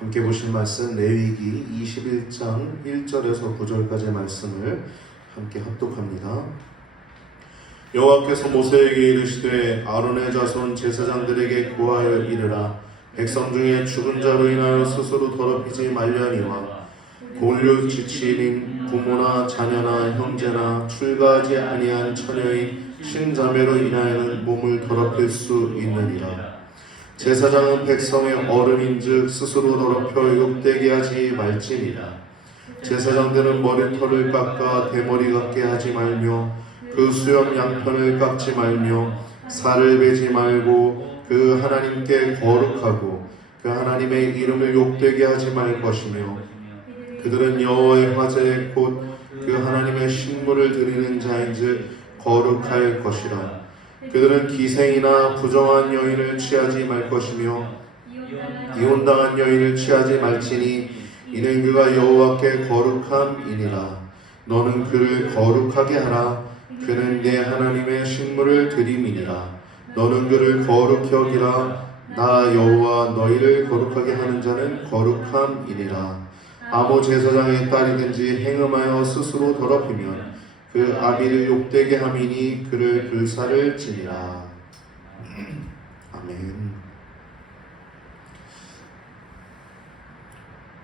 함께 보실 말씀 레위기 21장 1절에서 9절까지의 말씀을 함께 합독합니다. 여호와께서 모세에게 이르시되 아론의 자손 제사장들에게 고하여 이르라. 백성 중에 죽은 자로 인하여 스스로 더럽히지 말려니와 곤류 지치인 부모나 자녀나 형제나 출가하지 아니한 처녀의 신자매로 인하여는 몸을 더럽힐 수 있느니라. 제사장은 백성의 어른인즉 스스로 더럽혀 욕되게 하지 말지니라. 제사장들은 머리털을 깎아 대머리 같게 하지 말며 그 수염 양편을 깎지 말며 살을 베지 말고 그 하나님께 거룩하고 그 하나님의 이름을 욕되게 하지 말 것이며 그들은 여호와의 화제에 곧 그 하나님의 식물을 드리는 자인즉 거룩할 것이라. 그들은 기생이나 부정한 여인을 취하지 말 것이며 이혼당한 여인을 취하지 말지니 이는 그가 여호와께 거룩함이니라. 너는 그를 거룩하게 하라. 그는 내 하나님의 식물을 드림이니라. 너는 그를 거룩히 여기라. 나 여호와 너희를 거룩하게 하는 자는 거룩함이니라. 아무 제사장의 딸이든지 행음하여 스스로 더럽히면 그 아비를 욕되게 함이니 그를 불사를 지니라. 아멘.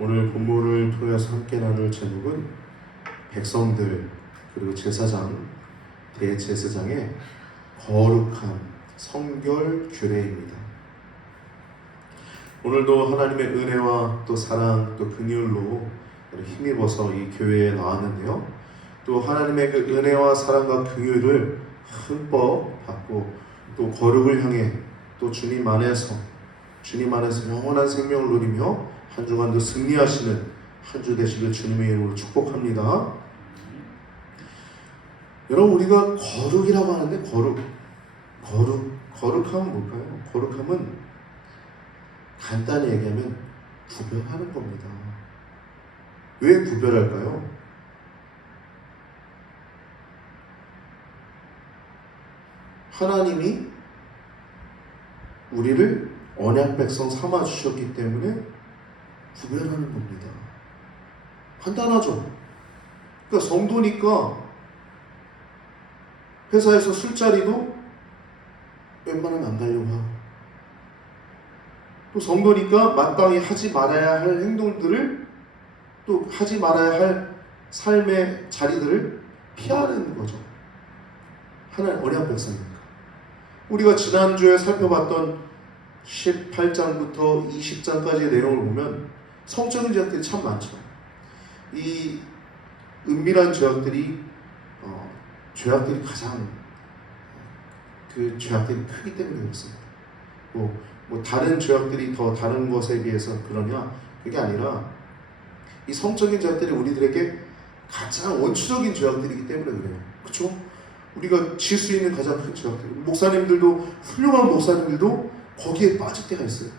오늘 본문을 통해서 함께 나눌 제목은 백성들 그리고 제사장, 대제사장의 거룩한 성결 규례입니다. 오늘도 하나님의 은혜와 또 사랑 또 긍휼로 힘입어서 이 교회에 나왔는데요. 또 하나님의 그 은혜와 사랑과 긍휼을 흠뻑 받고 또 거룩을 향해 또 주님 안에서 영원한 생명을 누리며 한 주간도 승리하시는 한 주 되시길 주님의 이름으로 축복합니다. 여러분, 우리가 거룩이라고 하는데 거룩함은 뭘까요? 거룩함은 간단히 얘기하면 구별하는 겁니다. 왜 구별할까요? 하나님이 우리를 언약 백성 삼아 주셨기 때문에 구별하는 겁니다. 간단하죠? 그러니까 성도니까 회사에서 술자리도 웬만하면 안 가려고 하고, 또 성도니까 마땅히 하지 말아야 할 행동들을, 또 하지 말아야 할 삶의 자리들을 피하는 거죠. 하나님 언약 백성이니까. 우리가 지난주에 살펴봤던 18장부터 20장까지의 내용을 보면 성적인 죄악들이 참 많죠. 이 은밀한 죄악들이 가장 그 죄악들이 크기 때문에 그렇습니다. 뭐 다른 죄악들이 더 다른 것에 비해서 그러냐? 그게 아니라 이 성적인 죄악들이 우리들에게 가장 원초적인 죄악들이기 때문에 그래요. 그렇죠? 우리가 지을 수 있는 가장 큰 죄악들. 목사님들도, 훌륭한 목사님들도 거기에 빠질 때가 있어요.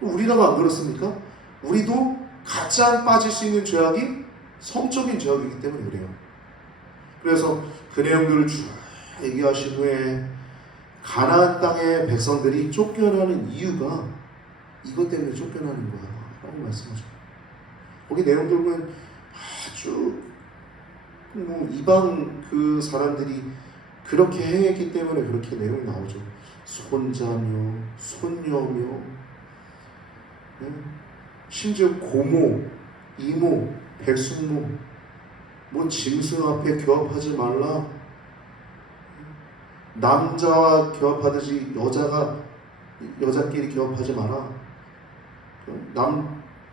우리나라가 안 그렇습니까? 우리도 가장 빠질 수 있는 죄악이 성적인 죄악이기 때문에 그래요. 그래서 그 내용들을 쭉 얘기하신 후에 가나안 땅의 백성들이 쫓겨나는 이유가 이것 때문에 쫓겨나는 거야 라고 말씀하죠. 거기 내용들 보면 아주 이방 그 사람들이 그렇게 행했기 때문에 그렇게 내용이 나오죠. 손자며 손녀며, 심지어 고모, 이모, 백숙모, 뭐 짐승 앞에 교합하지 말라, 남자와 교합하듯이 여자끼리 교합하지 마라,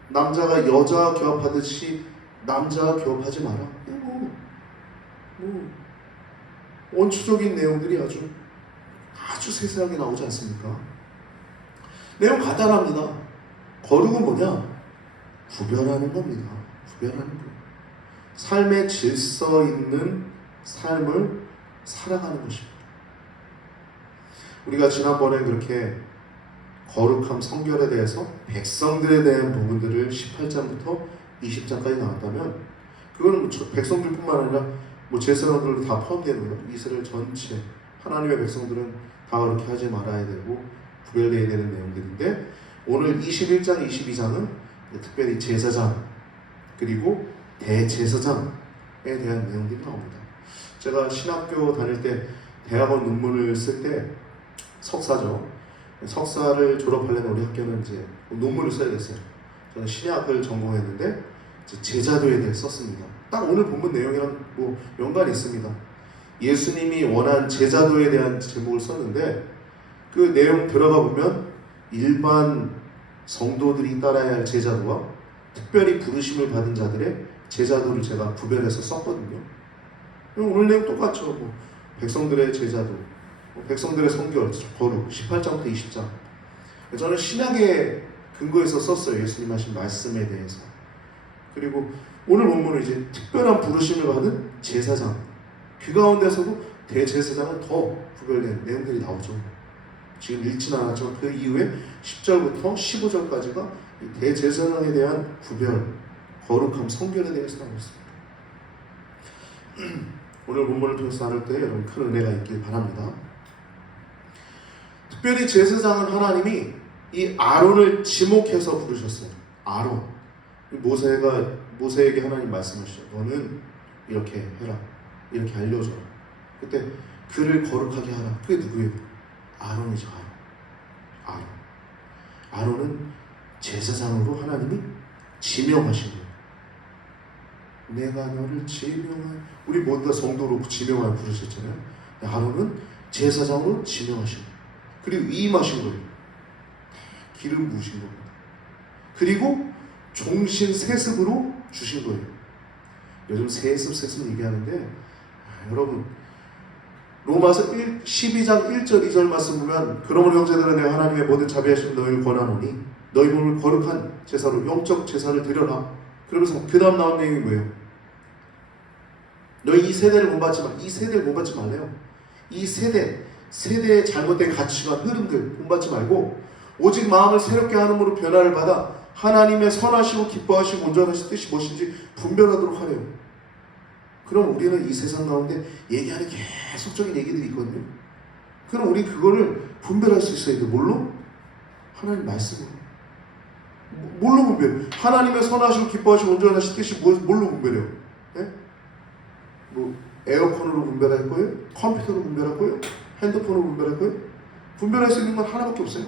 남자가 여자와 교합하듯이 남자와 교합하지 마라. 원초적인 내용들이 아주 세세하게 나오지 않습니까? 내용 간단합니다. 거룩은 뭐냐? 구별하는 겁니다. 구별하는 거. 삶의 질서 있는 삶을 살아가는 것입니다. 우리가 지난번에 그렇게 거룩함, 성결에 대해서 백성들에 대한 부분들을 18장부터 20장까지 나왔다면, 그거는 백성들뿐만 아니라 제사장들도 다 포함되는 거예요. 이스라엘 전체 하나님의 백성들은 다 그렇게 하지 말아야 되고 구별되어야 되는 내용들인데, 오늘 21장, 22장은 특별히 제사장 그리고 대제사장에 대한 내용들이 나옵니다. 제가 신학교 다닐 때 대학원 논문을 쓸 때 석사죠. 석사를 졸업하려면 우리 학교는 이제 논문을 써야 됐어요. 저는 신약을 전공했는데 제자도에 대해 썼습니다. 딱 오늘 본문 내용이랑 뭐 연관이 있습니다. 예수님이 원한 제자도에 대한 제목을 썼는데 그 내용 들어가 보면 일반 성도들이 따라야 할 제자도와 특별히 부르심을 받은 자들의 제자도를 제가 구별해서 썼거든요. 오늘 내용 똑같죠. 뭐 백성들의 제자도, 백성들의 성결, 거룩 18장부터 20장. 저는 신약의 근거에서 썼어요. 예수님 하신 말씀에 대해서. 그리고 오늘 본문은 이제 특별한 부르심을 받은 제사장, 그 가운데서도 대제사장은 더 구별된 내용들이 나오죠. 지금 읽지는 않았지만 그 이후에 10절부터 15절까지가 대제사장에 대한 구별, 거룩함, 성결에 대해서 나오고 있습니다. 오늘 본문을 통해서 나눌 때 여러분 큰 은혜가 있길 바랍니다. 특별히 제사장은 하나님이 이 아론을 지목해서 부르셨어요. 아론. 모세에게 하나님 말씀하시죠. 너는 이렇게 해라. 이렇게 알려줘라. 그때 그를 거룩하게 하라. 그게 누구예요? 아론이죠. 아론. 아론은 제사장으로 하나님이 지명하신 거예요. 내가 너를 지명한, 우리 모두 다 성도로 지명하여 부르셨잖아요. 아론은 제사장으로 지명하신 거예요. 그리고 위임하신 거예요. 기름 부으신 겁니다. 그리고 종신 세습으로 주신 거예요. 요즘 세습 얘기하는데 여러분 로마서 12장 1절 2절 말씀 보면 그러므로 형제들은 내가 하나님의 모든 자비하심을 너희를 권하노니 너희 몸을 거룩한 제사로 영적 제사를 드려라. 그러면서 그 다음 나온 내용이 뭐예요? 너희 이 세대를 본받지 마. 이 세대를 본받지 말래요. 이 세대의 잘못된 가치관, 흐름들 본받지 말고 오직 마음을 새롭게 하는으로 변화를 받아 하나님의 선하시고 기뻐하시고 온전하신 뜻이 무엇인지 분별하도록 하래요. 그럼 우리는 이 세상 가운데 얘기하는 계속적인 얘기들이 있거든요. 그럼 우리 그거를 분별할 수 있어야 돼요. 뭘로? 하나님 말씀으로. 뭘로 분별해요? 하나님의 선하시고 기뻐하시고 온전하신 뜻이 뭘로 분별해요? 네? 뭐 에어컨으로 분별할 거예요? 컴퓨터로 분별할 거예요? 핸드폰으로 분별할 거예요? 분별할 수 있는 건 하나밖에 없어요.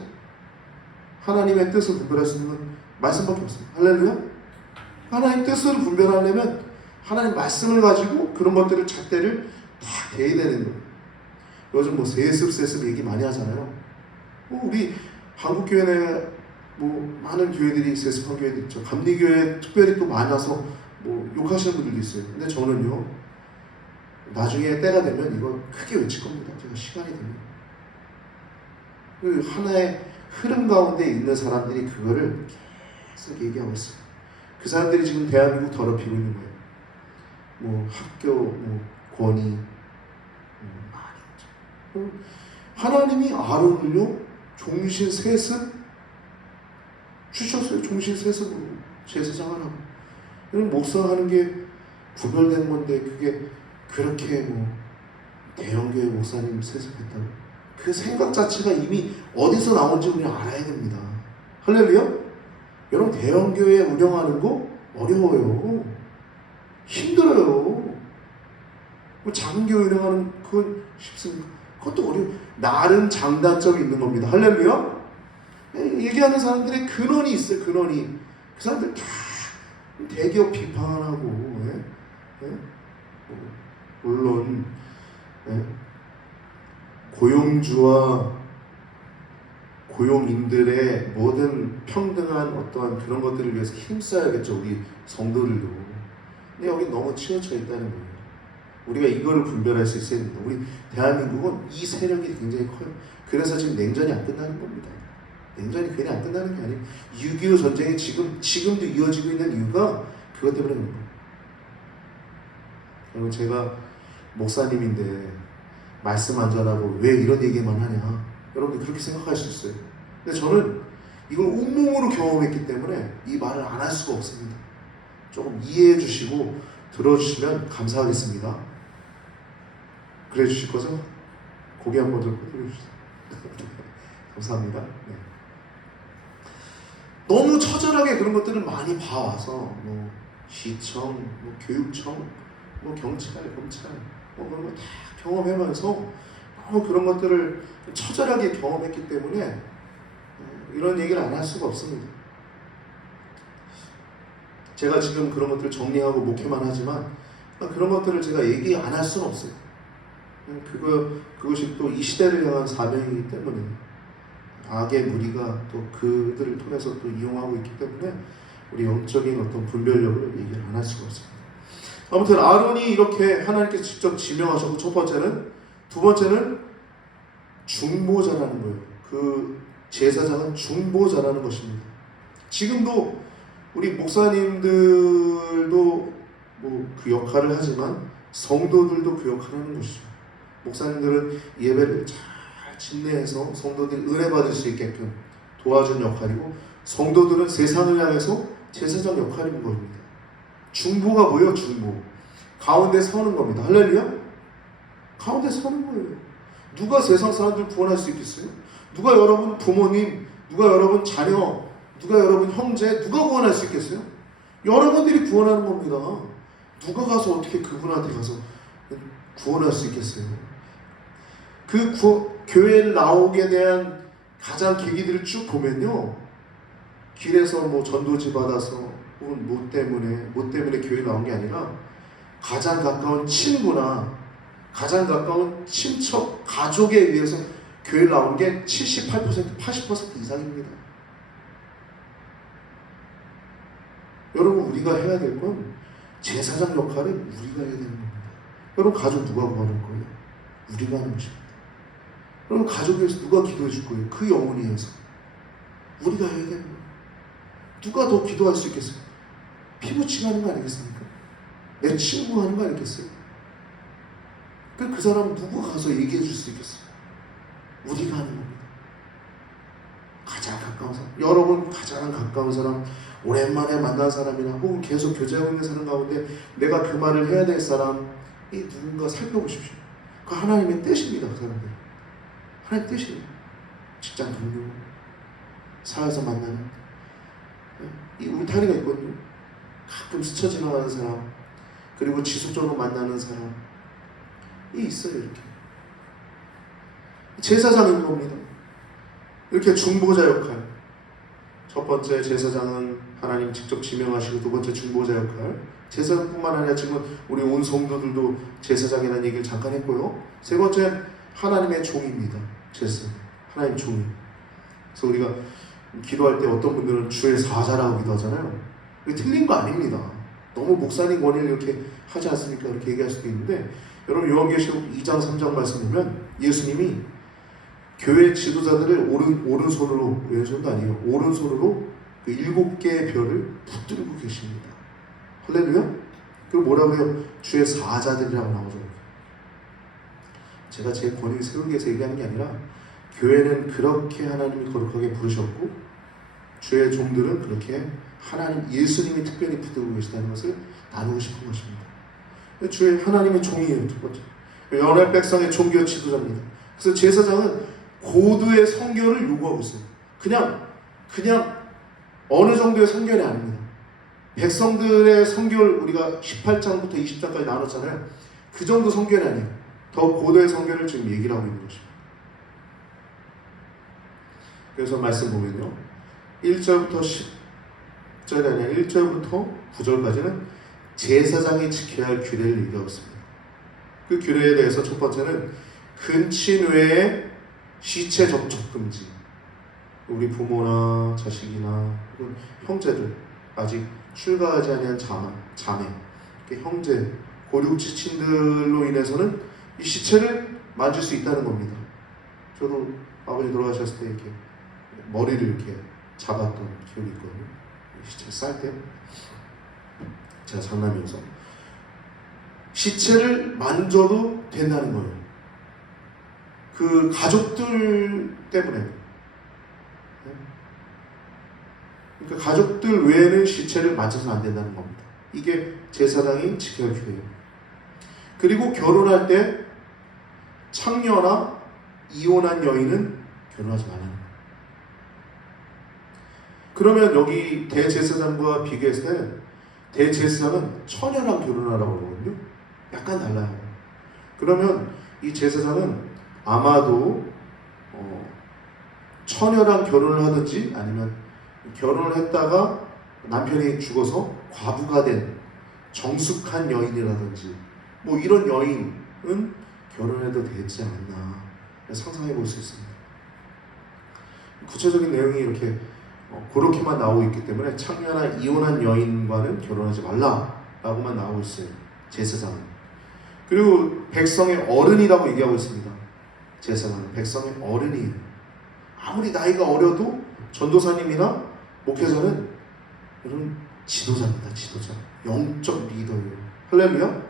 하나님의 뜻을 분별할 수 있는 건 말씀밖에 없어요. 할렐루야? 하나님 뜻을 분별하려면 하나님 말씀을 가지고 그런 것들을 잣대를 다 대야 되는 거예요. 요즘 뭐 세습 얘기 많이 하잖아요. 우리 한국교회 내 뭐 많은 교회들이 세습한 교회들 있죠. 감리교회 특별히 또 많아서 뭐 욕하시는 분들도 있어요. 근데 저는요, 나중에 때가 되면 이거 크게 외칠 겁니다. 제가 시간이 되면. 그 하나의 흐름 가운데 있는 사람들이 그거를 계속 얘기하고 있어요. 그 사람들이 지금 대한민국 더럽히고 있는 거예요. 뭐 학교, 뭐 권위, 많이 있죠. 하나님이 아론을요 종신 세습 주셨어요. 종신 세습으로 제사장을 하고. 목사하는 게 구별된 건데 그게 그렇게 뭐 대형교회 목사님 세습했다고. 그 생각 자체가 이미 어디서 나온지 우리는 알아야 됩니다. 할렐루야? 여러분 대형교회 운영하는 거 어려워요. 힘들어요. 작은 교회 운영하는 그건 쉽습니까? 그것도 어려워요. 나름 장단점이 있는 겁니다. 할렐루야? 얘기하는 사람들의 근원이 있어요. 근원이. 그 사람들 다 대기업 비판하고 물론 고용주와 고용인들의 모든 평등한 어떠한 그런 것들을 위해서 힘써야겠죠. 우리 성도들도. 근데 여기 너무 치우쳐 있다는 거예요. 우리가 이거를 분별할 수 있어야 됩니다. 우리 대한민국은 이 세력이 굉장히 커요. 그래서 지금 냉전이 안 끝나는 겁니다. 냉전이 괜히 안 끝나는 게 아니에요. 6.25 전쟁이 지금도 이어지고 있는 이유가 그것 때문에 그런 거예요. 여러분 제가 목사님인데 말씀 안 전하고 왜 이런 얘기만 하냐. 여러분들 그렇게 생각할 수 있어요. 근데 저는 이걸 온몸으로 경험했기 때문에 이 말을 안 할 수가 없습니다. 조금 이해해 주시고 들어주시면 감사하겠습니다. 그래 주실 거죠? 고개 한번 좀 끄덕여 주세요. 감사합니다. 네. 너무 처절하게 그런 것들을 많이 봐와서 뭐 시청, 뭐 교육청, 뭐 경찰, 검찰 뭐 그런 거 다 경험하면서 너무 그런 것들을 처절하게 경험했기 때문에 이런 얘기를 안 할 수가 없습니다. 제가 지금 그런 것들을 정리하고 목회만 하지만 그런 것들을 제가 얘기 안 할 수는 없어요. 그것이 또 이 시대를 향한 사명이기 때문에 악의 무리가 또 그들을 통해서 또 이용하고 있기 때문에 우리 영적인 어떤 분별력을 얘기를 안 할 수가 없습니다. 아무튼 아론이 이렇게 하나님께서 직접 지명하셨고, 첫 번째는, 두 번째는 중보자라는 거예요. 그 제사장은 중보자라는 것입니다. 지금도 우리 목사님들도 뭐 그 역할을 하지만 성도들도 그 역할을 하는 것이죠. 목사님들은 예배를 잘 집례해서 성도들이 은혜 받을 수 있게끔 도와준 역할이고, 성도들은 세상을 향해서 제사장 역할인 겁니다. 중보가 뭐예요? 중보. 가운데 서는 겁니다. 할렐루야? 가운데 서는 거예요. 누가 세상 사람들 구원할 수 있겠어요? 누가 여러분 부모님, 누가 여러분 자녀, 누가 여러분 형제, 누가 구원할 수 있겠어요? 여러분들이 구원하는 겁니다. 누가 가서 어떻게 그분한테 가서 구원할 수 있겠어요? 교회에 나오게 대한 가장 계기들을 쭉 보면요, 길에서 뭐 전도지 받아서 혹은 뭐 때문에 교회 나온 게 아니라 가장 가까운 친구나 가장 가까운 친척, 가족에 의해서 교회 나온 게 78%, 80% 이상입니다. 여러분, 우리가 해야 될 건 제사장 역할을 우리가 해야 되는 겁니다. 여러분, 가족 누가 구하는 거예요? 우리가 하는 것입니다. 여러분, 가족에 의해서 누가 기도해 줄 거예요? 그 영혼에 의해서 우리가 해야 되는 거예요. 누가 더 기도할 수 있겠어요? 피부치가 하는 거 아니겠습니까? 내 친구가 하는 거 아니겠어요? 그 사람 누구가 가서 얘기해 줄 수 있겠어요? 우리가 하는 겁니다. 가장 가까운 사람, 여러분 가장 가까운 사람, 오랜만에 만난 사람이나 혹은 계속 교제하고 있는 사람 가운데 내가 그 말을 해야 될 사람이 누군가 살펴보십시오. 그 하나님의 뜻입니다. 그 사람들 하나님 뜻입니다. 직장 동료, 사회에서 만나는 이 울타리가 있거든요. 가끔 스쳐 지나가는 사람, 그리고 지속적으로 만나는 사람이 있어요. 이렇게 제사장인 겁니다. 이렇게 중보자 역할. 첫 번째 제사장은 하나님 직접 지명하시고, 두 번째 중보자 역할. 제사장뿐만 아니라 지금 우리 온 성도들도 제사장이라는 얘기를 잠깐 했고요. 세 번째, 하나님의 종입니다. 제사장, 하나님 종이. 그래서 우리가 기도할 때 어떤 분들은 주의 사자라고 기도하잖아요. 이게 틀린 거 아닙니다. 너무 목사님 권위를 이렇게 하지 않습니까? 이렇게 얘기할 수도 있는데, 여러분 요한계시록 2장 3장 말씀 보면 예수님이 교회 지도자들을 오른손으로, 왼손도 아니에요, 오른손으로 그 7개의 별을 붙들고 계십니다. 할렐루야? 그리고 뭐라고 해요? 주의 사자들이라고 나오죠. 제가 제 권위를 세우기 위해서 얘기하는 게 아니라, 교회는 그렇게 하나님이 거룩하게 부르셨고, 주의 종들은 그렇게 하나님, 예수님이 특별히 붙들고 계시다는 것을 나누고 싶은 것입니다. 주의 하나님의 종이에요. 첫 번째, 연합 백성의 종교 지도자입니다. 그래서 제사장은 고도의 성결을 요구하고 있어요. 그냥 어느 정도의 성결이 아닙니다. 백성들의 성결, 우리가 18장부터 20장까지 나눴잖아요. 그 정도 성결이 아니에요. 더 고도의 성결을 지금 얘기를 하고 있는 것입니다. 그래서 말씀 보면요, 1절부터 10절이 아니라 1절부터 9절까지는 제사장이 지켜야 할 규례를 얘기하고 있습니다. 그 규례에 대해서 첫 번째는 근친 외에 시체 접촉 금지. 우리 부모나 자식이나 혹은 형제들, 아직 출가하지 아니한 자매, 형제, 고륙 지친들로 인해서는 이 시체를 만질 수 있다는 겁니다. 저도 아버지 돌아가셨을 때 이렇게 머리를 이렇게 잡았던 기억이 있거든요. 시체 쌀 때 제가 장남이어서 시체를 만져도 된다는 거예요. 그 가족들 때문에. 그러니까 가족들 외에는 시체를 만져서는 안 된다는 겁니다. 이게 제사장이 지켜야 할 규례예요. 그리고 결혼할 때 창녀나 이혼한 여인은 결혼하지 말라는 거예요. 그러면 여기 대제사장과 비교했을 때 대제사장은 처녀랑 결혼하라고 그러거든요. 약간 달라요. 그러면 이 제사장은 아마도 처녀랑 결혼을 하든지 아니면 결혼을 했다가 남편이 죽어서 과부가 된 정숙한 여인이라든지 뭐 이런 여인은 결혼해도 되지 않나 상상해 볼 수 있습니다. 구체적인 내용이 이렇게 그렇게만 나오고 있기 때문에 창녀나 이혼한 여인과는 결혼하지 말라라고만 나오고 있어요. 제사장은. 그리고 백성의 어른이라고 얘기하고 있습니다. 제사장은 백성의 어른이에요. 아무리 나이가 어려도 전도사님이나 목회자는 여러분 지도자입니다. 지도자. 영적 리더예요. 할렐루야.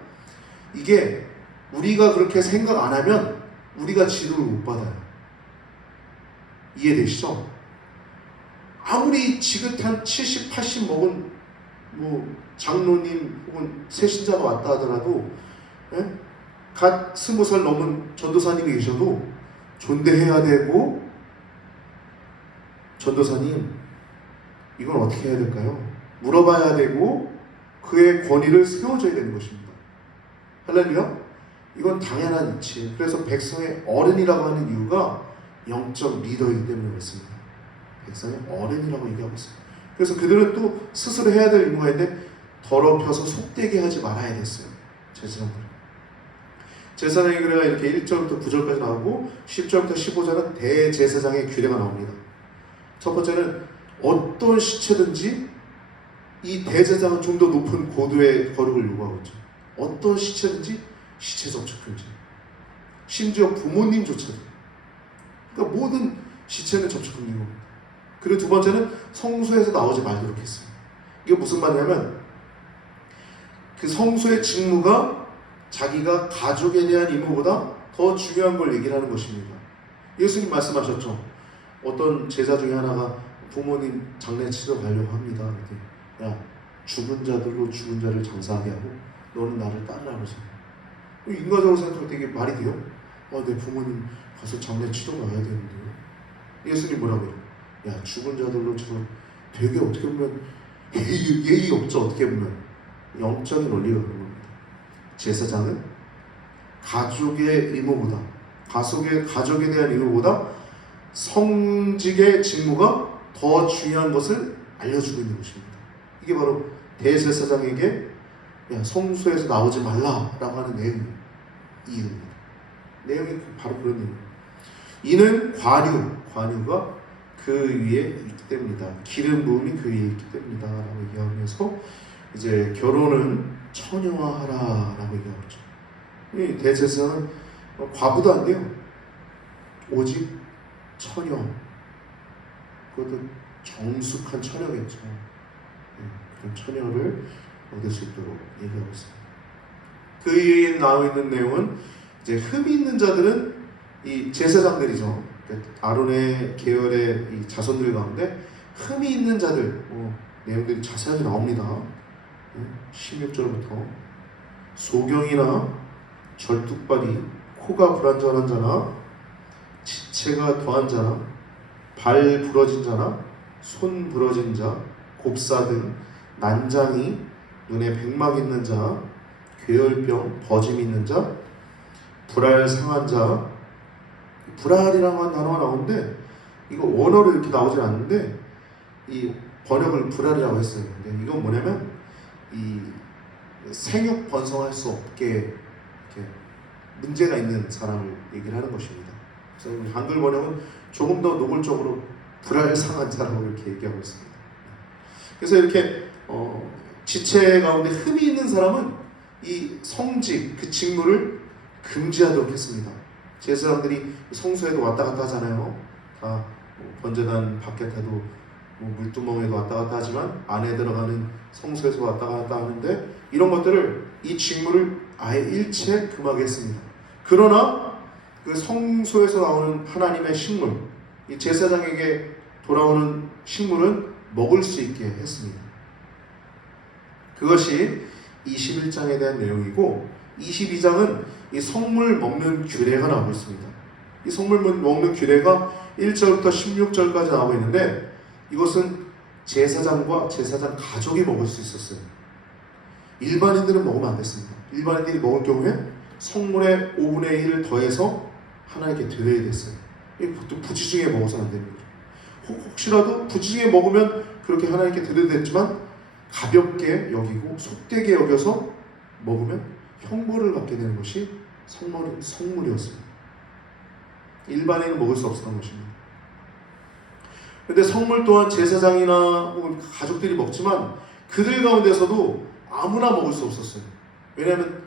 이게 우리가 그렇게 생각 안 하면 우리가 지도를 못 받아요. 이해되시죠? 아무리 지긋한 70, 80 먹은 뭐 장로님 혹은 새신자가 왔다 하더라도 갓 20살 넘은 전도사님이 계셔도 존대해야 되고 전도사님 이건 어떻게 해야 될까요? 물어봐야 되고 그의 권위를 세워줘야 되는 것입니다. 할렐루야? 이건 당연한 이치예요. 그래서 백성의 어른이라고 하는 이유가 영적 리더이기 때문에 그렇습니다. 백성의 어른이라고 얘기하고 있습니다. 그래서 그들은 또 스스로 해야 될 의무가 있는데 더럽혀서 속되게 하지 말아야 됐어요. 제사장들은. 제사장의 규례가 이렇게 1절부터 9절까지 나오고 10절부터 15절은 대제사장의 규례가 나옵니다. 첫 번째는 어떤 시체든지 이 대제사장은 좀 더 높은 고도의 거룩을 요구하고 있죠. 어떤 시체든지 시체 접촉 금지. 심지어 부모님조차도. 그러니까 모든 시체는 접촉 금지고. 그리고 두 번째는 성소에서 나오지 말도록 했어요. 이게 무슨 말이냐면 그 성소의 직무가 자기가 가족에 대한 임무보다 더 중요한 걸 얘기를 하는 것입니다. 예수님 말씀하셨죠. 어떤 제자 중에 하나가 부모님 장례 치러 가려고 합니다. 야, 죽은 자들로 죽은 자를 장사하게 하고 너는 나를 따르라 그러죠. 인간적으로 생각할 때 이게 말이 돼요? 내 부모님 가서 장례 치러 가야 되는데요. 예수님 뭐라고 해요? 야, 죽은 자들로 되게 어떻게 보면 예의 없죠. 어떻게 보면 영적인 원리가 그런 겁니다. 제사장은 가족의 의무보다 가족에 대한 의무보다 성직의 직무가 더 중요한 것을 알려주고 있는 것입니다. 이게 바로 대제사장에게 성소에서 나오지 말라라고 하는 이유입니다. 내용이 바로 그런 내용입니다. 이는 관유가 그 위에 있기 때문이다. 기름 부음이 그 위에 있기 때문이다 라고 얘기하면서 이제 결혼은 처녀화하라라고 얘기하고 있죠. 이 대제사장은 과부도 안 돼요. 오직 처녀. 그것도 정숙한 처녀겠죠. 그런 처녀를 얻을 수 있도록 얘기하고 있습니다. 그 위에 나와 있는 내용은 이제 흠이 있는 자들은 이 제사장들이죠. 아론의 계열의 이 자손들 가운데 흠이 있는 자들 내용들이 자세하게 나옵니다. 16절부터 소경이나 절뚝발이 코가 불안전한 자나 지체가 더한 자나 발 부러진 자나 손 부러진 자 곱사 등 난장이 눈에 백막 있는 자 괴혈병 버짐 있는 자 불알 상한 자 불알이라는 단어가 나오는데 이거 원어로 이렇게 나오진 않는데 이 번역을 불알이라고 했어요. 근데 이건 뭐냐면 이 생육 번성할 수 없게 이렇게 문제가 있는 사람을 얘기를 하는 것입니다. 그래서 한글 번역은 조금 더 노골적으로 불알 상한 자라고 이렇게 얘기하고 있습니다. 그래서 이렇게 지체 가운데 흠이 있는 사람은 이 성직 그 직무를 금지하도록 했습니다. 제사장들이 성소에도 왔다 갔다 하잖아요. 다 번제단 밖에도 물두멍에도 왔다 갔다 하지만 안에 들어가는 성소에서 왔다 갔다 하는데 이런 것들을 이 직무를 아예 일체 금하게 했습니다. 그러나 그 성소에서 나오는 하나님의 식물, 이 제사장에게 돌아오는 식물은 먹을 수 있게 했습니다. 그것이 21장에 대한 내용이고 22장은 이 성물 먹는 규례가 나오고 있습니다. 이 성물 먹는 규례가 1절부터 16절까지 나오고 있는데 이것은 제사장과 제사장 가족이 먹을 수 있었어요. 일반인들은 먹으면 안 됐습니다. 일반인들이 먹을 경우에 성물의 5분의 1을 더해서 하나님께 드려야 됐어요. 보통 부지중에 먹어서는 안 됩니다. 혹시라도 부지중에 먹으면 그렇게 하나님께 드려야 됐지만 가볍게 여기고 속되게 여겨서 먹으면 형벌을 받게 되는 것이 성물이었어요. 일반인은 먹을 수 없었던 것입니다. 근데 성물 또한 제사장이나 혹은 가족들이 먹지만 그들 가운데서도 아무나 먹을 수 없었어요. 왜냐하면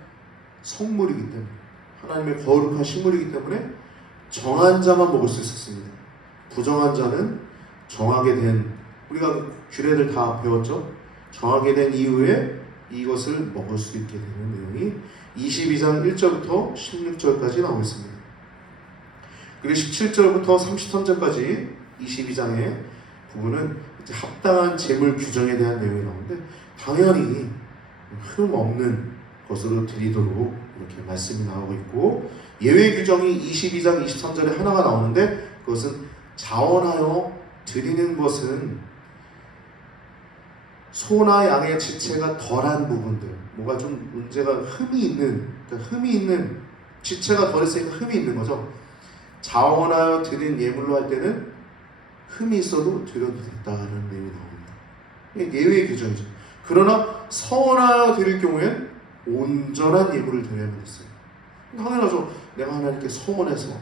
성물이기 때문에, 하나님의 거룩한 식물이기 때문에 정한 자만 먹을 수 있었습니다. 부정한 자는 정하게 된, 우리가 규례를 다 배웠죠. 정하게 된 이후에 이것을 먹을 수 있게 되는 내용이 22장 1절부터 16절까지 나오고 있습니다. 그리고 17절부터 33절까지 22장의 부분은 이제 합당한 재물 규정에 대한 내용이 나오는데, 당연히 흠 없는 것으로 드리도록 이렇게 말씀이 나오고 있고, 예외 규정이 22장 23절에 하나가 나오는데, 그것은 자원하여 드리는 것은 소나 양의 지체가 덜한 부분들, 뭐가 좀 문제가 흠이 있는, 그러니까 흠이 있는, 지체가 덜했으니까 흠이 있는 거죠. 자원하여 드린 예물로 할 때는 흠이 있어도 드려도 됐다는 내용이 나옵니다. 이게 예외의 규정이죠. 그러나 서원하여 드릴 경우엔 온전한 예물을 드려야만 했어요. 당연하죠. 내가 하나님께 서원해서,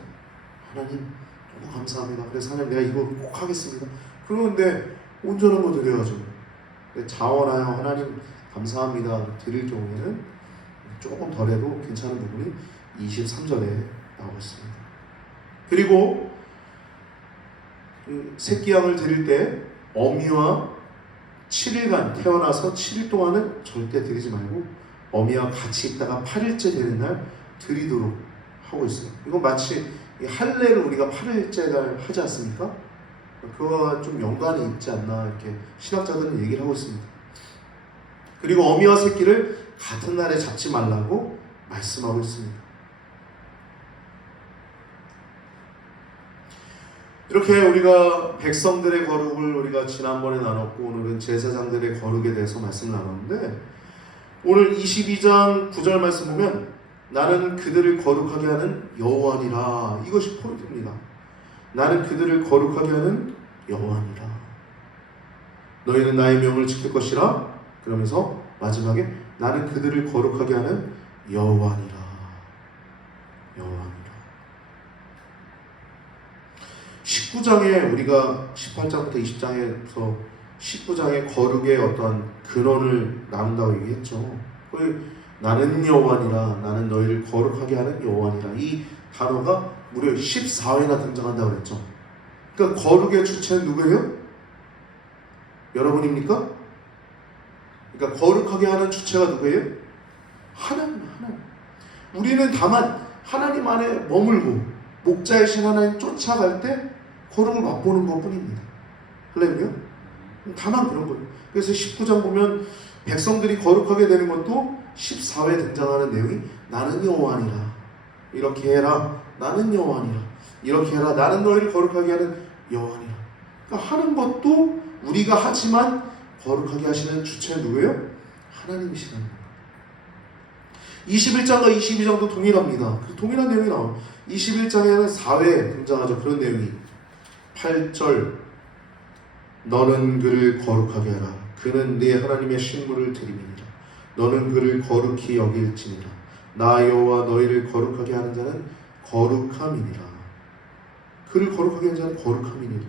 하나님 너무 감사합니다, 그래서 하나님 내가 이거 꼭 하겠습니다, 그런데 온전한 거 드려야죠. 자원하여 하나님 감사합니다 드릴 경우에는 조금 덜해도 괜찮은 부분이 23절에 나오고 있습니다. 그리고 새끼양을 드릴 때 어미와 7일간 태어나서 7일 동안은 절대 드리지 말고 어미와 같이 있다가 8일째 되는 날 드리도록 하고 있어요. 이건 마치 할례를 우리가 8일째 하지 않습니까? 그거와 좀 연관이 있지 않나 이렇게 신학자들은 얘기를 하고 있습니다. 그리고 어미와 새끼를 같은 날에 잡지 말라고 말씀하고 있습니다. 이렇게 우리가 백성들의 거룩을 우리가 지난번에 나눴고, 오늘은 제사장들의 거룩에 대해서 말씀을 나눴는데, 오늘 22장 9절 말씀 보면 나는 그들을 거룩하게 하는 여호와니라, 이것이 포인트입니다. 나는 그들을 거룩하게 하는 여호와니라. 너희는 나의 명을 지킬 것이라. 그러면서 마지막에 나는 그들을 거룩하게 하는 여호와니라. 여호와니라. 19장에 우리가 18장부터 20장에서 19장의 거룩의 어떠한 근원을 나눈다고 얘기했죠. 나는 여호와니라, 나는 너희를 거룩하게 하는 여호와니라, 이 단어가 무려 14회나 등장한다고 그랬죠. 그러니까 거룩의 주체는 누구예요? 여러분입니까? 그러니까 거룩하게 하는 주체가 누구예요? 하나님. 우리는 다만 하나님 안에 머물고 목자이신 하나님 쫓아갈 때 거룩을 맛보는 것 뿐입니다. 할렐루야? 다만 그런 거예요. 그래서 19장 보면 백성들이 거룩하게 되는 것도 14회 등장하는 내용이 나는 여호와니라, 이렇게 해라, 나는 여호와니라, 이렇게 해라, 나는 너희를 거룩하게 하는 여호와니라. 그러니까 하는 것도 우리가 하지만 거룩하게 하시는 주체는 누구예요? 하나님이시라는 거예요. 21장과 22장도 동일합니다. 동일한 내용이 나와요. 21장에는 4회 등장하죠. 그런 내용이 8절, 너는 그를 거룩하게 하라. 그는 네 하나님의 식물을 드림이니라. 너는 그를 거룩히 여길지니라. 나 여호와 너희를 거룩하게 하는 자는 거룩함이니라. 그를 거룩하게 하는 자는 거룩함이니라.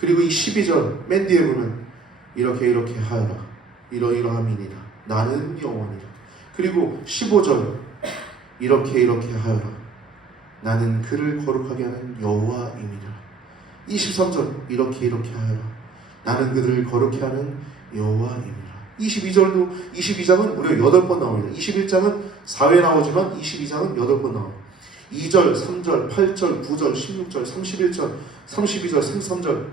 그리고 이 12절 맨 뒤에 보면 이렇게 하여라, 이러이러함이니라. 나는 여호와니라. 그리고 15절 이렇게 하여라. 나는 그를 거룩하게 하는 여호와임이라. 23절 이렇게 하여라. 나는 그들을 거룩히 하는 여호와임이라. 22장은 무려 8번 나옵니다. 21장은 4회 나오지만 22장은 8번 나와요. 2절, 3절, 8절, 9절, 16절, 31절, 32절, 33절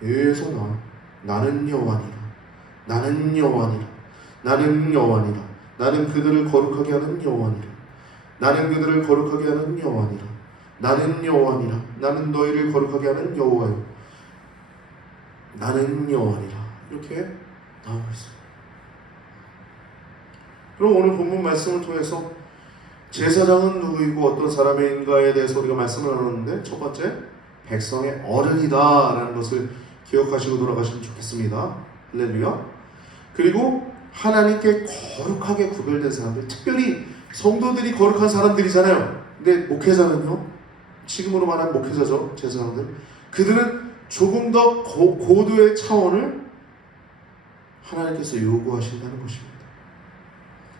계속 나와요. 나는 여호와니라. 나는 여호와니라. 나는 여호와니라. 나는 그들을 거룩하게 하는 여호와니라. 나는 그들을 거룩하게 하는 여호와니라. 나는 여호와니라. 나는 너희를 거룩하게 하는 여호와요. 나는 여호와니라. 이렇게 나오고 있어요. 그럼 오늘 본문 말씀을 통해서 제사장은 누구이고 어떤 사람인가에 대해서 우리가 말씀을 나눴는데, 첫 번째, 백성의 어른이다 라는 것을 기억하시고 돌아가시면 좋겠습니다. 할렐루야. 그리고 하나님께 거룩하게 구별된 사람들, 특별히 성도들이 거룩한 사람들이잖아요. 근데 목회자는요, 지금으로 말하면 목회자죠, 제사장들. 그들은 조금 더 고도의 차원을 하나님께서 요구하신다는 것입니다.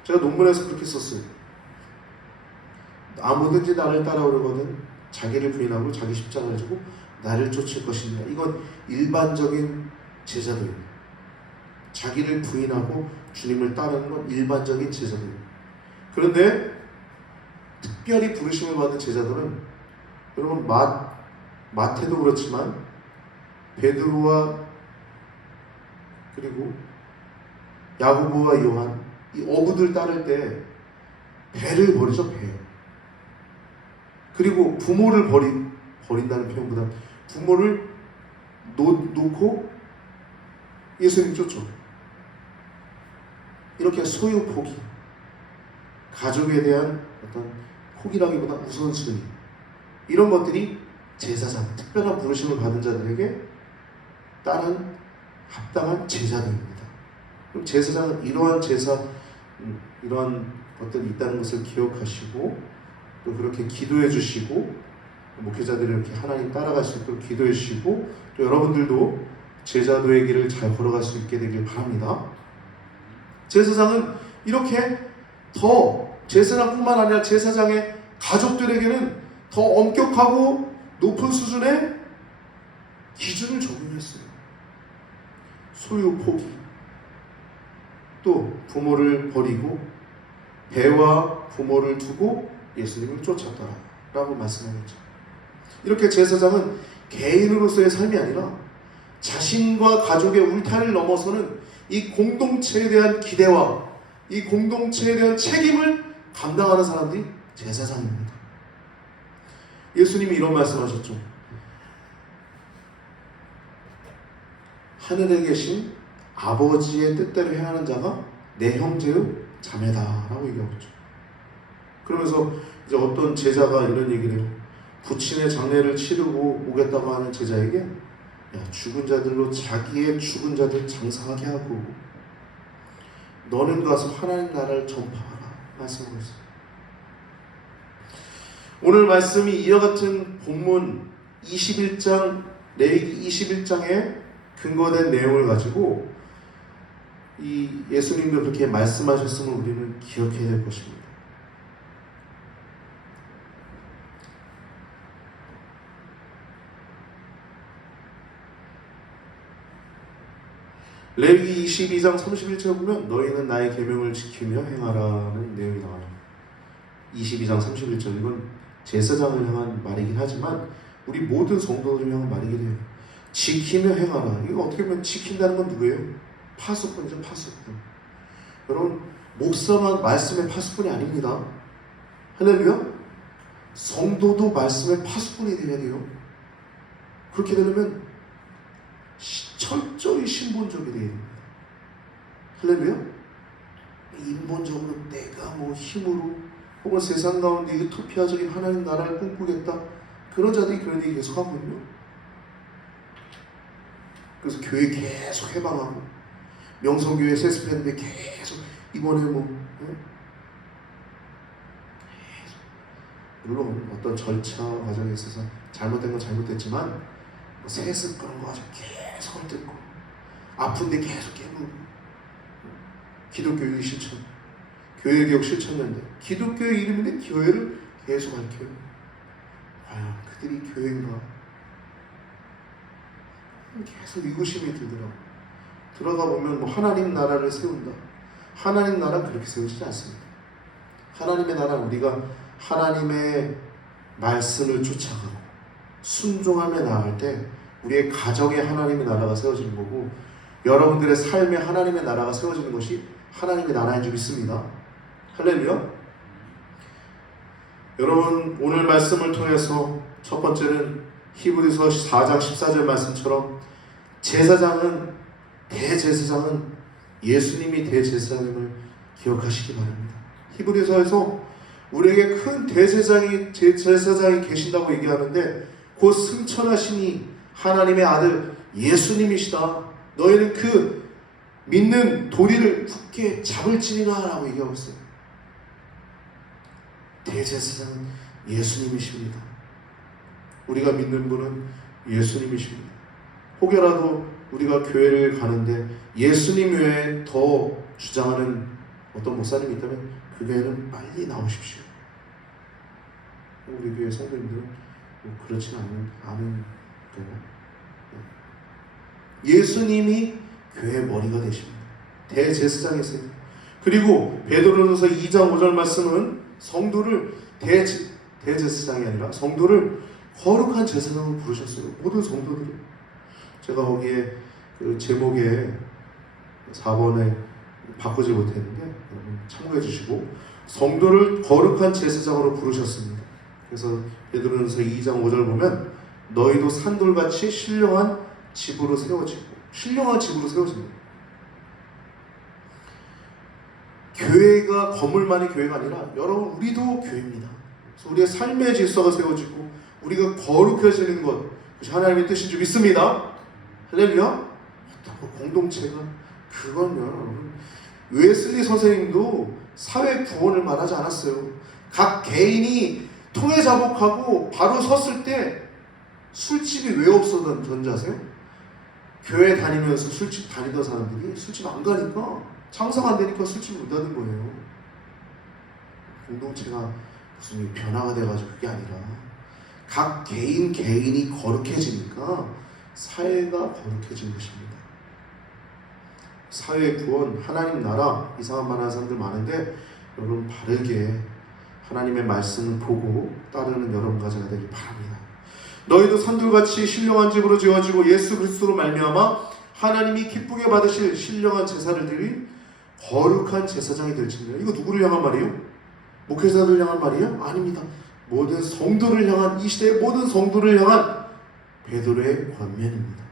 제가 논문에서 그렇게 썼어요. 아무든지 나를 따라오려거든 자기를 부인하고 자기 십자가를 지고 나를 쫓을 것이니라. 이건 일반적인 제자도입니다. 자기를 부인하고 주님을 따르는 건 일반적인 제자도입니다. 그런데 특별히 부르심을 받은 제자들은, 여러분 마태도 그렇지만 베드로와 그리고 야고보와 요한, 이 어부들 따를 때 배를 버리죠. 배. 그리고 부모를 버린다는 표현보다 부모를 놓고 예수님 쫓죠. 이렇게 소유 포기, 가족에 대한 어떤 포기라기보다 우선순위, 이런 것들이 제사장, 특별한 부르심을 받은 자들에게 따른 합당한 제자들입니다. 그럼 제사장은 이러한 이러한 것들이 있다는 것을 기억하시고, 또 그렇게 기도해 주시고, 목회자들이 이렇게 하나님 따라갈 수 있도록 기도해 주시고, 또 여러분들도 제자도의 길을 잘 걸어갈 수 있게 되길 바랍니다. 제사장은 이렇게 더, 제사장뿐만 아니라 제사장의 가족들에게는 더 엄격하고 높은 수준의 기준을 적용했어요. 소유 포기, 또 부모를 버리고 배와 부모를 두고 예수님을 쫓았더라 라고 말씀하셨죠. 이렇게 제사장은 개인으로서의 삶이 아니라 자신과 가족의 울타리를 넘어서는 이 공동체에 대한 기대와 이 공동체에 대한 책임을 감당하는 사람들이 제사장입니다. 예수님이 이런 말씀하셨죠. 하늘에 계신 아버지의 뜻대로 행하는 자가 내 형제요 자매다 라고 얘기하고 있죠. 그러면서 이제 어떤 제자가 이런 얘기를 해요. 부친의 장례를 치르고 오겠다고 하는 제자에게, 야, 죽은 자들로 자기의 죽은 자들 장사하게 하고 너는 가서 하나님 나라를 전파하라 말씀하고 있어요. 오늘 말씀이 이와 같은 본문 21장, 레위기 21장에 근거된 내용을 가지고 이 예수님도 그렇게 말씀하셨음을 우리는 기억해야 될 것입니다. 레위기 22장 31절에 보면 너희는 나의 계명을 지키며 행하라는 내용이 나와요. 22장 31절, 이건 제사장을 향한 말이긴 하지만 우리 모든 성도들을 향한 말이긴 해요. 지키며 행하라. 이거 어떻게 보면 지킨다는 건 누구예요? 파수꾼이죠. 파수꾼. 여러분, 목사만 말씀의 파수꾼이 아닙니다. 할렐루야. 성도도 말씀의 파수꾼이 되어야 돼요. 그렇게 되려면 철저히 신본적이 되어야 됩니다. 할렐루야. 인본적으로 내가 뭐 힘으로 혹은 세상 가운데 유토피아적인 하나님 나라를 꿈꾸겠다, 그런 자들이 그런 얘기 계속 하거든요. 그래서 교회 계속 해방하고, 명성교회 세습했는데 계속 이번에 물론 어떤 절차 과정에 있어서 잘못된 건 잘못됐지만 세습 그런 거 가지고 계속 헐뜯고, 아픈데 계속 깨물고, 기독교의 실천, 교회개혁 실천연대, 기독교의 이름인데 교회를 계속 밝혀요. 과연 그들이 교회인가? 계속 의구심이 들더라고. 들어가 보면 뭐 하나님 나라를 세운다. 하나님 나라는 그렇게 세우지 않습니다. 하나님의 나라는 우리가 하나님의 말씀을 쫓아가고 순종하며 나아갈 때 우리의 가정에 하나님의 나라가 세워지는 거고, 여러분들의 삶에 하나님의 나라가 세워지는 것이 하나님의 나라인 줄 믿습니다. 할렐루야. 여러분, 오늘 말씀을 통해서 첫 번째는 히브리서 4장 14절 말씀처럼 제사장은 대제사장은 예수님이 대제사장임을 기억하시기 바랍니다. 히브리서에서 우리에게 큰 제사장이 계신다고 얘기하는데 곧 승천하시니 하나님의 아들 예수님이시다. 너희는 그 믿는 도리를 굳게 잡을지니라 라고 얘기하고 있어요. 대제사장은 예수님이십니다. 우리가 믿는 분은 예수님이십니다. 혹여라도 우리가 교회를 가는데 예수님 외에 더 주장하는 어떤 목사님이 있다면 그 교회는 빨리 나오십시오. 우리 교회 성도님들은 그렇지는 않은 거고, 예수님이 교회의 머리가 되십니다. 대제사장이세요. 그리고 베드로전서 2장 5절 말씀은 성도를 대제사장이 아니라 성도를 거룩한 제사장으로 부르셨어요. 모든 성도들을. 제가 거기에 그 제목에 4번에 바꾸지 못했는데 여러분 참고해 주시고, 성도를 거룩한 제사장으로 부르셨습니다. 그래서 베드로전서 2장 5절 보면 너희도 산돌같이 신령한 집으로 세워집니다. 교회가 건물만이 교회가 아니라 여러분 우리도 교회입니다. 그래서 우리의 삶의 질서가 세워지고 우리가 거룩해지는 것, 그것이 하나님의 뜻인 줄 믿습니다. 할렐루야. 공동체가 그건요, 웨슬리 선생님도 사회 구원을 말하지 않았어요. 각 개인이 통해 자복하고 바로 섰을 때 술집이 왜 없어졌는지 아세요? 교회 다니면서 술집 다니던 사람들이 술집 안 가니까, 장사가 안 되니까 술집 못 닫은 거예요. 공동체가 무슨 변화가 돼가지고 그게 아니라 각 개인이 거룩해지니까 사회가 거룩해진 것입니다. 사회 구원, 하나님 나라, 이상한 말 하는 사람들 많은데 여러분 바르게 하나님의 말씀을 보고 따르는 여러분과 제가 되길 바랍니다. 너희도 산돌같이 신령한 집으로 지어지고 예수 그리스도로 말미암아 하나님이 기쁘게 받으실 신령한 제사를 드린 거룩한 제사장이 될지니라. 이거 누구를 향한 말이에요? 목회자들 향한 말이에요? 아닙니다. 모든 성도를 향한, 이 시대의 모든 성도를 향한 베드로의 권면입니다.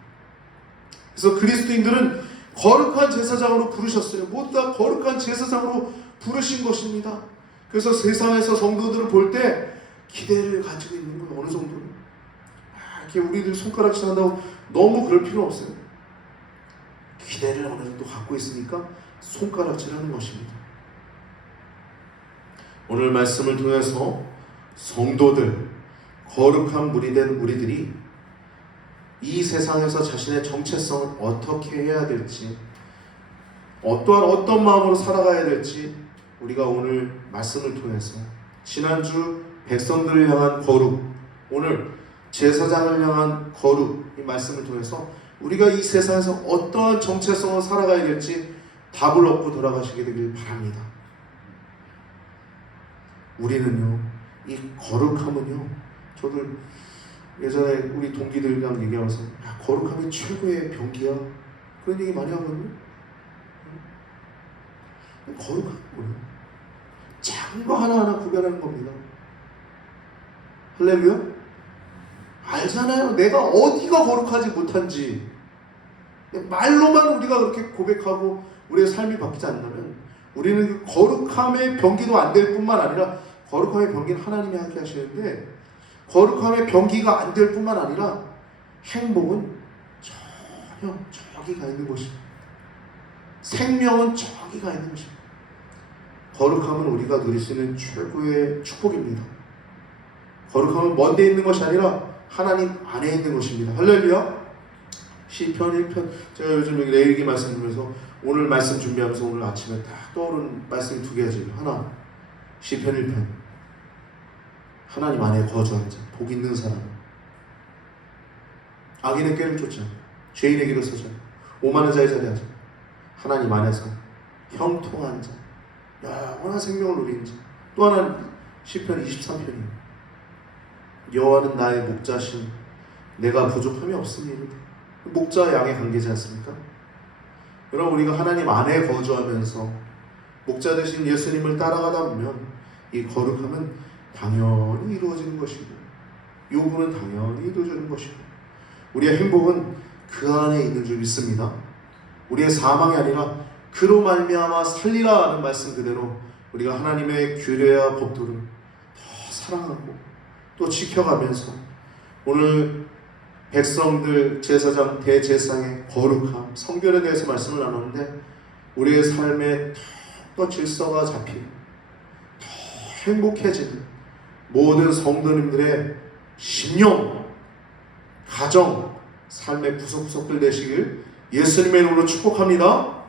그래서 그리스도인들은 거룩한 제사장으로 부르셨어요. 모두 다 거룩한 제사장으로 부르신 것입니다. 그래서 세상에서 성도들을 볼 때 기대를 가지고 있는 거예요. 어느 정도는. 이렇게 우리들 손가락질 한다고 너무 그럴 필요 없어요. 기대를 어느 정도 갖고 있으니까 손가락질 하는 것입니다. 오늘 말씀을 통해서 성도들, 거룩한 무리 된 우리들이 이 세상에서 자신의 정체성을 어떻게 해야 될지, 어떤 마음으로 살아가야 될지 우리가 오늘 말씀을 통해서, 지난주 백성들을 향한 거룩, 오늘 제사장을 향한 거룩, 이 말씀을 통해서 우리가 이 세상에서 어떠한 정체성을 살아가야 될지 답을 얻고 돌아가시게 되길 바랍니다. 우리는요, 이 거룩함은요, 저도 예전에 우리 동기들이랑 얘기하면서 야, 거룩함이 최고의 병기야, 그런 얘기 많이 하거든요. 거룩한 거예요. 작은 거 하나하나 구별하는 겁니다. 할렐루야? 알잖아요. 내가 어디가 거룩하지 못한지. 말로만 우리가 그렇게 고백하고 우리의 삶이 바뀌지 않는다면 우리는 그 거룩함의 병기도 안 될 뿐만 아니라, 거룩함의 병기는 하나님이 하게 하시는데 거룩함의 병기가 안 될 뿐만 아니라 행복은 전혀 저기 가 있는 것입니다. 생명은 저기 가 있는 것입니다. 거룩함은 우리가 누릴 수 있는 최고의 축복입니다. 거룩함은 먼데 있는 것이 아니라 하나님 안에 있는 것입니다. 할렐루야. 시편 1편, 제가 요즘 여기 레위기 말씀 들으면서 오늘 말씀 준비하면서 오늘 아침에 딱 떠오른 말씀이 두 개지. 하나, 시편 1편, 하나님 안에 거주한 자, 복 있는 사람, 악인의 꾀를 쫓지 않고 죄인의 길을 서지 않고 오만한 자의 자리에 하지, 하나님 안에서 형통한 자, 영원한 생명을 누리는 자. 또 하나는 시편 23편이에요. 여호와는 나의 목자신, 내가 부족함이 없으니이다. 목자와 양의 관계지 않습니까? 여러분, 우리가 하나님 안에 거주하면서 목자 되신 예수님을 따라가다 보면 이 거룩함은 당연히 이루어지는 것이고, 요구는 당연히 이루어지는 것이고, 우리의 행복은 그 안에 있는 줄 믿습니다. 우리의 사망이 아니라 그로 말미암아 살리라 하는 말씀 그대로 우리가 하나님의 규례와 법도를 더 사랑하고 또 지켜가면서 오늘 백성들 제사장 대제사장의 거룩함 성결에 대해서 말씀을 나눴는데 우리의 삶에 더 질서가 잡히고 더 행복해지는 모든 성도님들의 신령, 가정, 삶의 구석구석들 되시길 예수님의 이름으로 축복합니다.